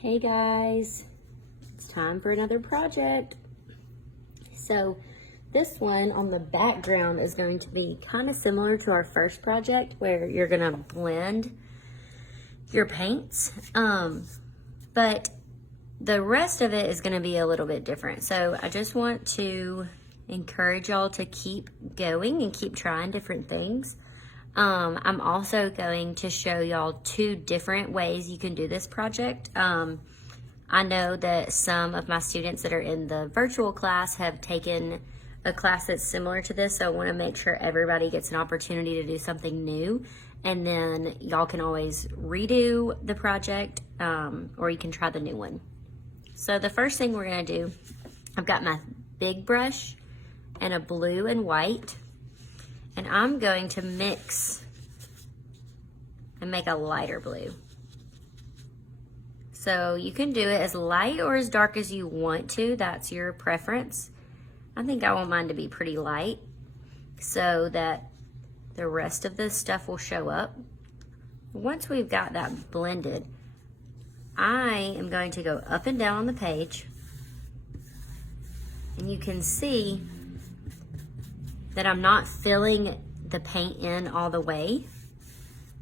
Hey guys, it's time for another project. So this one on the background is going to be kind of similar to our first project where you're gonna blend your paints, but the rest of it is gonna be a little bit different. So I just want to encourage y'all to keep going and keep trying different things. I'm also going to show y'all 2 different ways you can do this project. I know that some of my students that are in the virtual class have taken a class that's similar to this, so I want to make sure everybody gets an opportunity to do something new, and then y'all can always redo the project, or you can try the new one. So the first thing we're going to do, I've got my big brush and a blue and white, and I'm going to mix and make a lighter blue. So you can do it as light or as dark as you want to. That's your preference. I think I want mine to be pretty light so that the rest of this stuff will show up. Once we've got that blended, I am going to go up and down on the page, and you can see that I'm not filling the paint in all the way,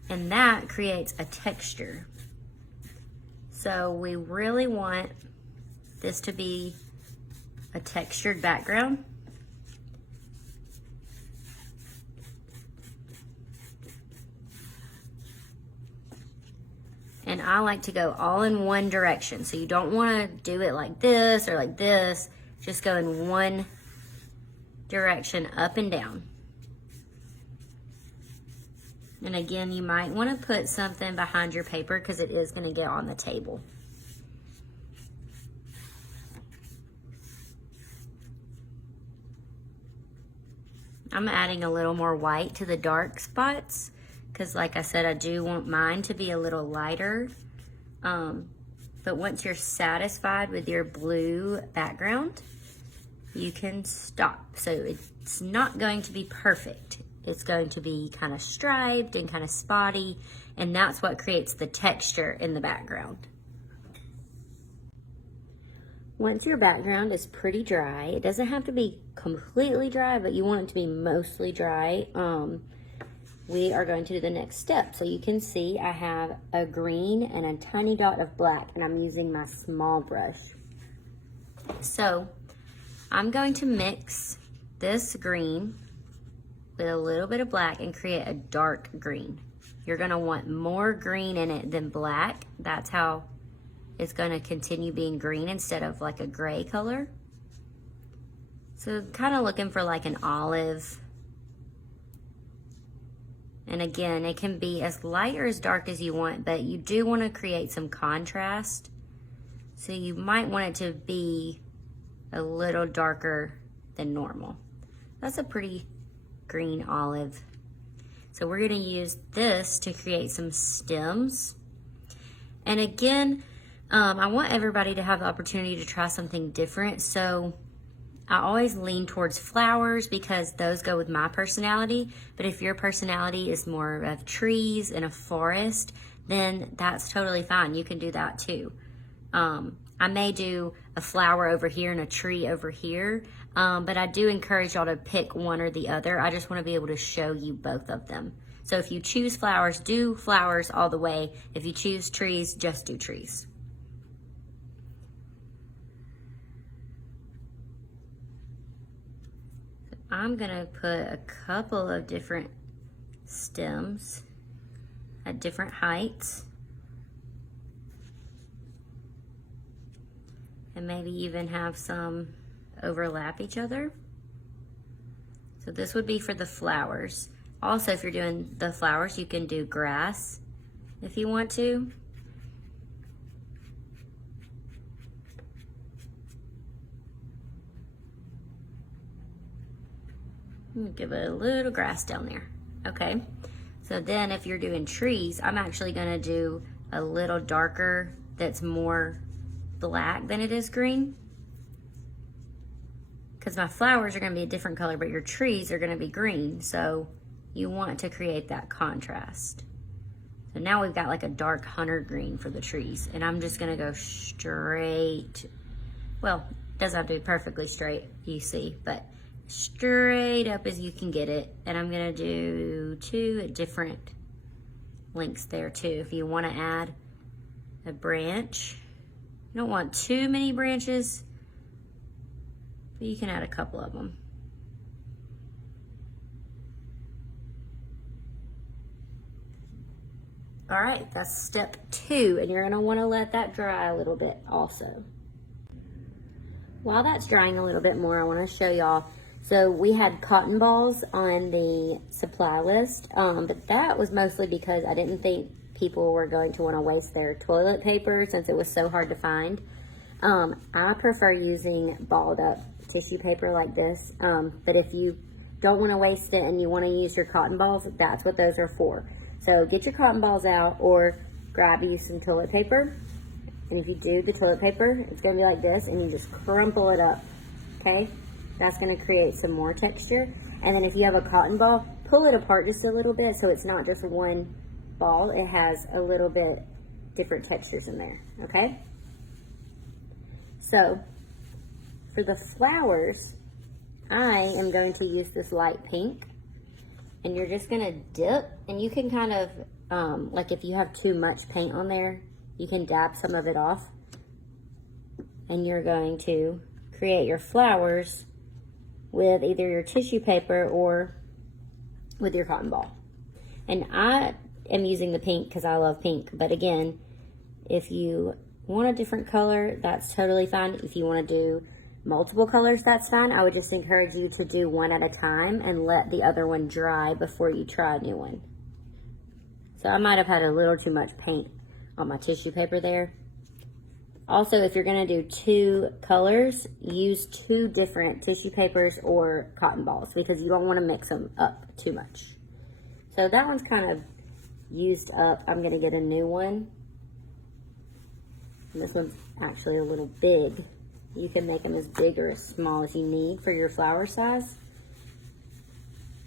and that creates a texture. So we really want this to be a textured background. And I like to go all in one direction. So you don't want to do it like this or like this. Just go in one direction, up and down. And again, you might want to put something behind your paper because it is going to get on the table. I'm adding a little more white to the dark spots because, like I said, I do want mine to be a little lighter. But once you're satisfied with your blue background, you can stop. So it's not going to be perfect. It's going to be kind of striped and kind of spotty, and that's what creates the texture in the background. Once your background is pretty dry, it doesn't have to be completely dry, but you want it to be mostly dry, we are going to do the next step. So you can see I have a green and a tiny dot of black, and I'm using my small brush. So I'm going to mix this green with a little bit of black and create a dark green. You're gonna want more green in it than black. That's how it's gonna continue being green instead of like a gray color. So kind of looking for like an olive. And again, it can be as light or as dark as you want, but you do wanna create some contrast. So you might want it to be a little darker than normal. That's a pretty green olive. So we're gonna use this to create some stems. And again, I want everybody to have the opportunity to try something different. So I always lean towards flowers because those go with my personality. But if your personality is more of trees and a forest, then that's totally fine. You can do that too. I may do a flower over here and a tree over here, but I do encourage y'all to pick one or the other. I just want to be able to show you both of them. So if you choose flowers, do flowers all the way. If you choose trees, just do trees. I'm gonna put a couple of different stems at different heights. And maybe even have some overlap each other. So this would be for the flowers. Also, if you're doing the flowers, you can do grass if you want to. Give it a little grass down there. Okay, so then if you're doing trees, I'm actually gonna do a little darker that's more black than it is green, because my flowers are going to be a different color, but your trees are going to be green, so you want to create that contrast. So now we've got like a dark hunter green for the trees. And I'm just gonna go straight, well, it doesn't have to be perfectly straight, you see, but straight up as you can get it. And I'm gonna do 2 at different lengths there too. If you wanna add a branch, you don't want too many branches, but you can add a couple of them. All right, that's step 2, and you're gonna wanna let that dry a little bit also. While that's drying a little bit more, I wanna show y'all. So we had cotton balls on the supply list, but that was mostly because I didn't think people were going to wanna waste their toilet paper since it was so hard to find. I prefer using balled up tissue paper like this, but if you don't wanna waste it and you wanna use your cotton balls, that's what those are for. So get your cotton balls out or grab you some toilet paper. And if you do the toilet paper, it's gonna be like this, and you just crumple it up, okay? That's gonna create some more texture. And then if you have a cotton ball, pull it apart just a little bit so it's not just one ball. It has a little bit different textures in there, okay? So for the flowers, I am going to use this light pink. And you're just gonna dip, and you can kind of, like if you have too much paint on there, you can dab some of it off. And you're going to create your flowers with either your tissue paper or with your cotton ball. And I am using the pink because I love pink, but again, if you want a different color, that's totally fine. If you wanna do multiple colors, that's fine. I would just encourage you to do one at a time and let the other one dry before you try a new one. So I might have had a little too much paint on my tissue paper there. Also, if you're gonna do 2 colors, use 2 different tissue papers or cotton balls because you don't wanna mix them up too much. So that one's kind of used up. I'm gonna get a new one. And this one's actually a little big. You can make them as big or as small as you need for your flower size.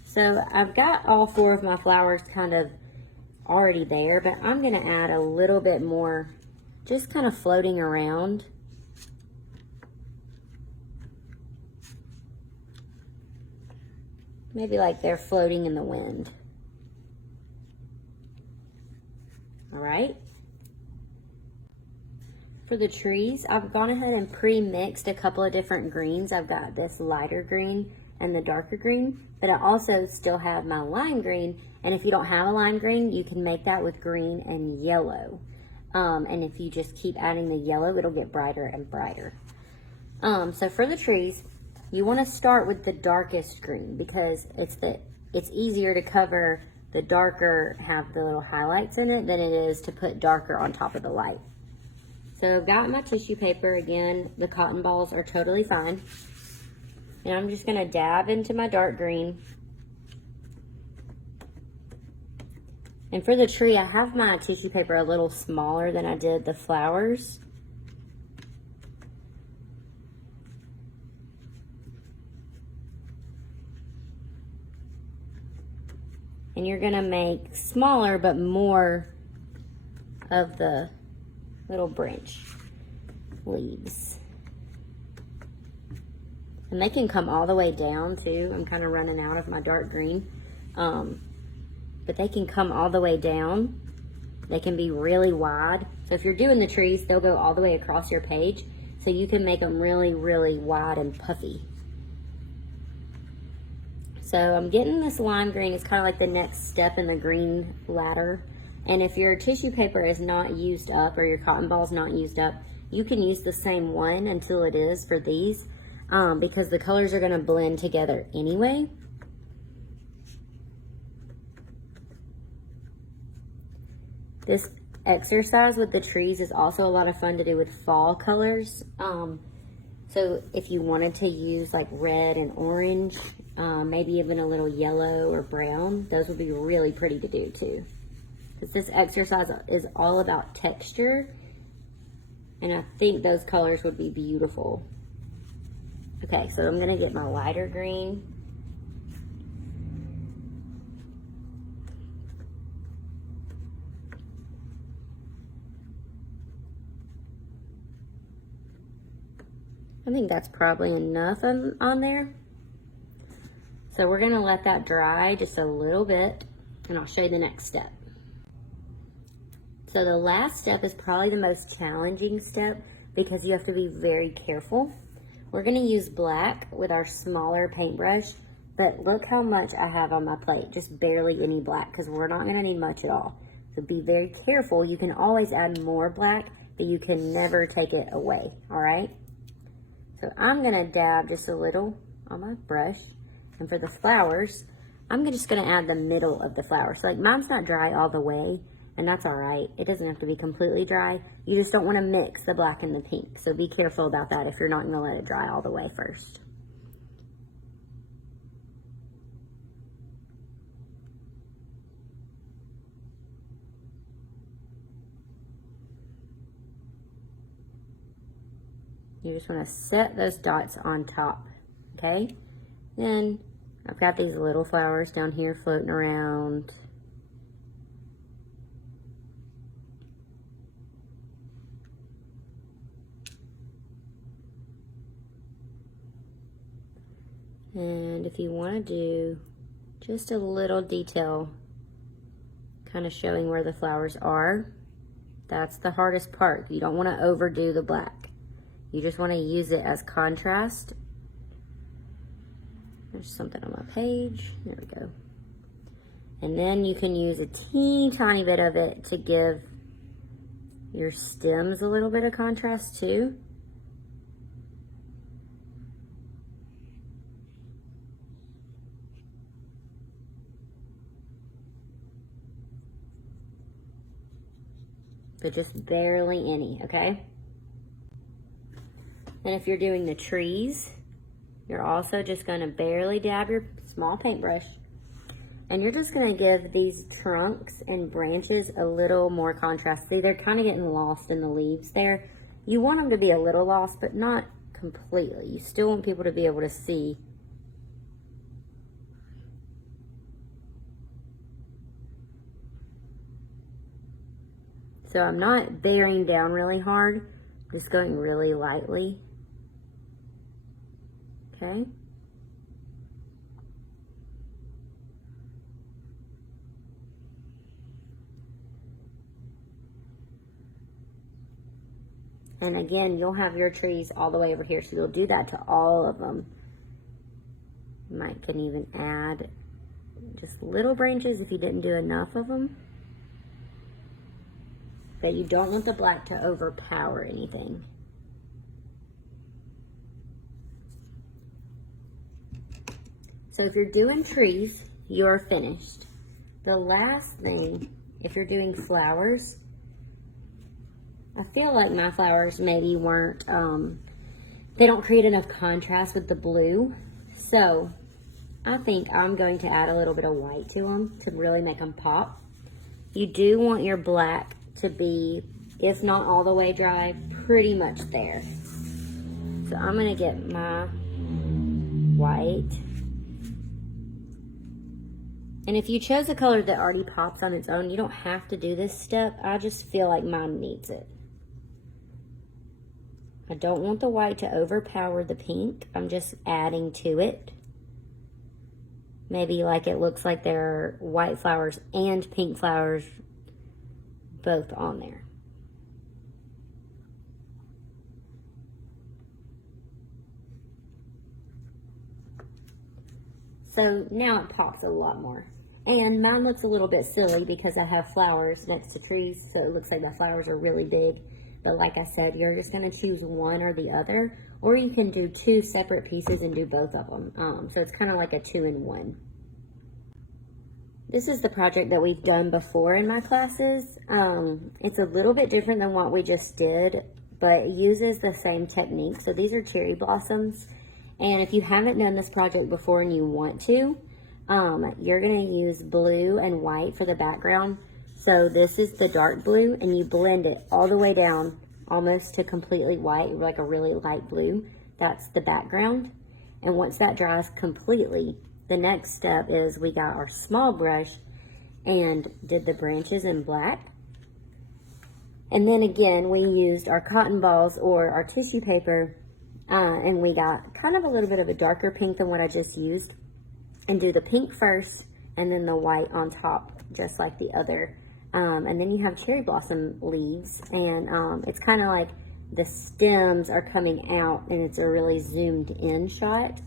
So I've got all 4 of my flowers kind of already there, but I'm gonna add a little bit more, just kind of floating around. Maybe like they're floating in the wind. All right. For the trees, I've gone ahead and pre-mixed a couple of different greens. I've got this lighter green and the darker green, but I also still have my lime green. And if you don't have a lime green, you can make that with green and yellow. And if you just keep adding the yellow, it'll get brighter and brighter. So for the trees, you want to start with the darkest green because it's easier to cover the darker, have the little highlights in it, than it is to put darker on top of the light. So I've got my tissue paper. Again, the cotton balls are totally fine. And I'm just gonna dab into my dark green. And for the tree, I have my tissue paper a little smaller than I did the flowers. And you're gonna make smaller but more of the little branch leaves. And they can come all the way down too. I'm kind of running out of my dark green. But they can come all the way down. They can be really wide. So if you're doing the trees, they'll go all the way across your page. So you can make them really, really wide and puffy. So I'm getting this lime green. It's kind of like the next step in the green ladder. And if your tissue paper is not used up or your cotton ball is not used up, you can use the same one until it is for these because the colors are going to blend together anyway. This exercise with the trees is also a lot of fun to do with fall colors. So if you wanted to use like red and orange, maybe even a little yellow or brown, those would be really pretty to do too. Because this exercise is all about texture, and I think those colors would be beautiful. Okay, so I'm gonna get my lighter green. I think that's probably enough on there. So we're gonna let that dry just a little bit, and I'll show you the next step. So the last step is probably the most challenging step because you have to be very careful. We're gonna use black with our smaller paintbrush, but look how much I have on my plate, just barely any black, because we're not gonna need much at all. So be very careful. You can always add more black, but you can never take it away, all right? So I'm gonna dab just a little on my brush. And for the flowers, I'm just gonna add the middle of the flower. So like mine's not dry all the way, and that's all right. It doesn't have to be completely dry. You just don't wanna mix the black and the pink. So be careful about that if you're not gonna let it dry all the way first. You just wanna set those dots on top, okay? Then I've got these little flowers down here floating around. And if you want to do just a little detail, kind of showing where the flowers are, that's the hardest part. You don't want to overdo the black. You just want to use it as contrast. There's something on my page. There we go. And then you can use a teeny tiny bit of it to give your stems a little bit of contrast too. But just barely any, okay? And if you're doing the trees, you're also just gonna barely dab your small paintbrush, and you're just gonna give these trunks and branches a little more contrast. See, they're kind of getting lost in the leaves there. You want them to be a little lost, but not completely. You still want people to be able to see. So I'm not bearing down really hard, just going really lightly. Okay. And again, you'll have your trees all the way over here, so you'll do that to all of them. You can even add just little branches if you didn't do enough of them. But you don't want the black to overpower anything. So if you're doing trees, you're finished. The last thing, if you're doing flowers, I feel like my flowers maybe weren't, they don't create enough contrast with the blue. So I think I'm going to add a little bit of white to them to really make them pop. You do want your black to be, if not all the way dry, pretty much there. So I'm gonna get my white. And if you chose a color that already pops on its own, you don't have to do this step. I just feel like mine needs it. I don't want the white to overpower the pink. I'm just adding to it. Maybe like it looks like there are white flowers and pink flowers both on there. So now it pops a lot more. And mine looks a little bit silly because I have flowers next to trees, so it looks like the flowers are really big. But like I said, you're just gonna choose one or the other, or you can do two separate pieces and do both of them. So it's kind of like a 2-in-1. This is the project that we've done before in my classes. It's a little bit different than what we just did, but it uses the same technique. So these are cherry blossoms. And if you haven't done this project before and you want to, you're gonna use blue and white for the background. So this is the dark blue, and you blend it all the way down, almost to completely white, like a really light blue. That's the background. And once that dries completely, the next step is we got our small brush and did the branches in black. And then again, we used our cotton balls or our tissue paper And we got kind of a little bit of a darker pink than what I just used. And do the pink first and then the white on top, just like the other. And then you have cherry blossom leaves, and it's kind of like the stems are coming out and it's a really zoomed in shot,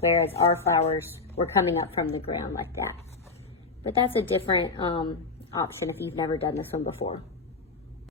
whereas our flowers were coming up from the ground like that. But that's a different option if you've never done this one before.